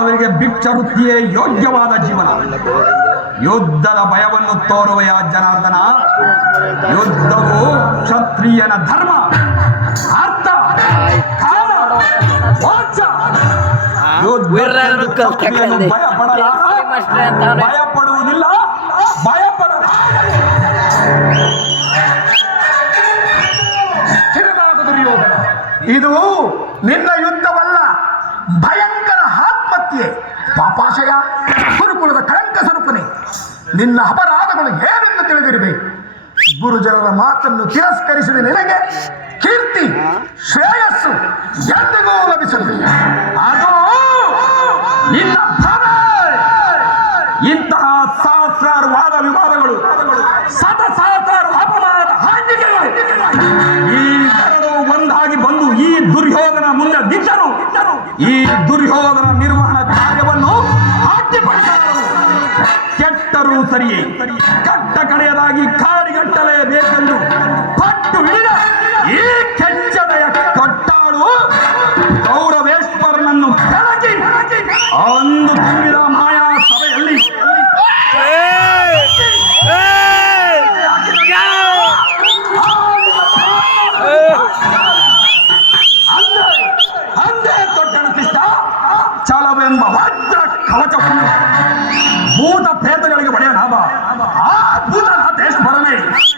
ಅವರಿಗೆ ಭಿಕ್ಷ ವೃತ್ತಿಯೇ ಯೋಗ್ಯವಾದ ಜೀವನ. ಯುದ್ಧದ ಭಯವನ್ನು ತೋರುವೆಯ ಜನಾರ್ದನ. ಯುದ್ಧವು ಕ್ಷತ್ರಿಯನ ಧರ್ಮ. ಅರ್ಥ. ಕಾಮ, ಮೋಕ್ಷ. ಯುದ್ಧ ವೀರರಾಗಲು ಕಲ್ತ ಕ್ಷತ್ರಿಯನು ಕಂದೆ. ಭಯಪಡಲಾರ, ಭಯಪಡುವುದಿಲ್ಲ. ಭಯಪಡಲ ಇದು ನಿನ್ನ ಯುದ್ಧವಲ್ಲ. ಭಯಂಕರ ಆತ್ಮಹತ್ಯೆ. ಪಾಪಾಶಯ ಗುರುಕುಲದ ಕಳಂಕ ಸ್ವರೂಪನೆ. ನಿನ್ನ ಅಪರಾಧಗಳು ಏನೆಂದು ತಿಳಿದಿರಬೇಕು? ಗುರುಜನರ ಮಾತನ್ನು ತಿರಸ್ಕರಿಸಿದ ನಿನಗೆ ಕೀರ್ತಿ, ಶ್ರೇಯಸ್ಸು ಎಂದಿಗೂ ಲಭಿಸಲಿ ಅದು ನಿನ್ನ. ಇಂತಹ ಸಹಸ್ರಾರು ವಾದ ವಿವಾದಗಳು ಸತ ಸಹಸ್ರಾರು ದುರ್ಯೋಧನ ನಿರ್ವಹಣಾ ಕಾರ್ಯವನ್ನು ಅಡ್ಡಿಪಡಿಸಿದರು ಕೆಟ್ಟರೂ ಸರಿಯೇ. ಕಟ್ಟ ಕಡೆಯದಾಗಿ ಕಾಡಿಗಟ್ಟಲೇ ಭೂತ ಪ್ರೇತಗಳಿಗೆ ಒಡೆಯ ನಾಭ ಆ ಭೂತನಾಥೇಶ್ವರನೇ ಕಾಲ್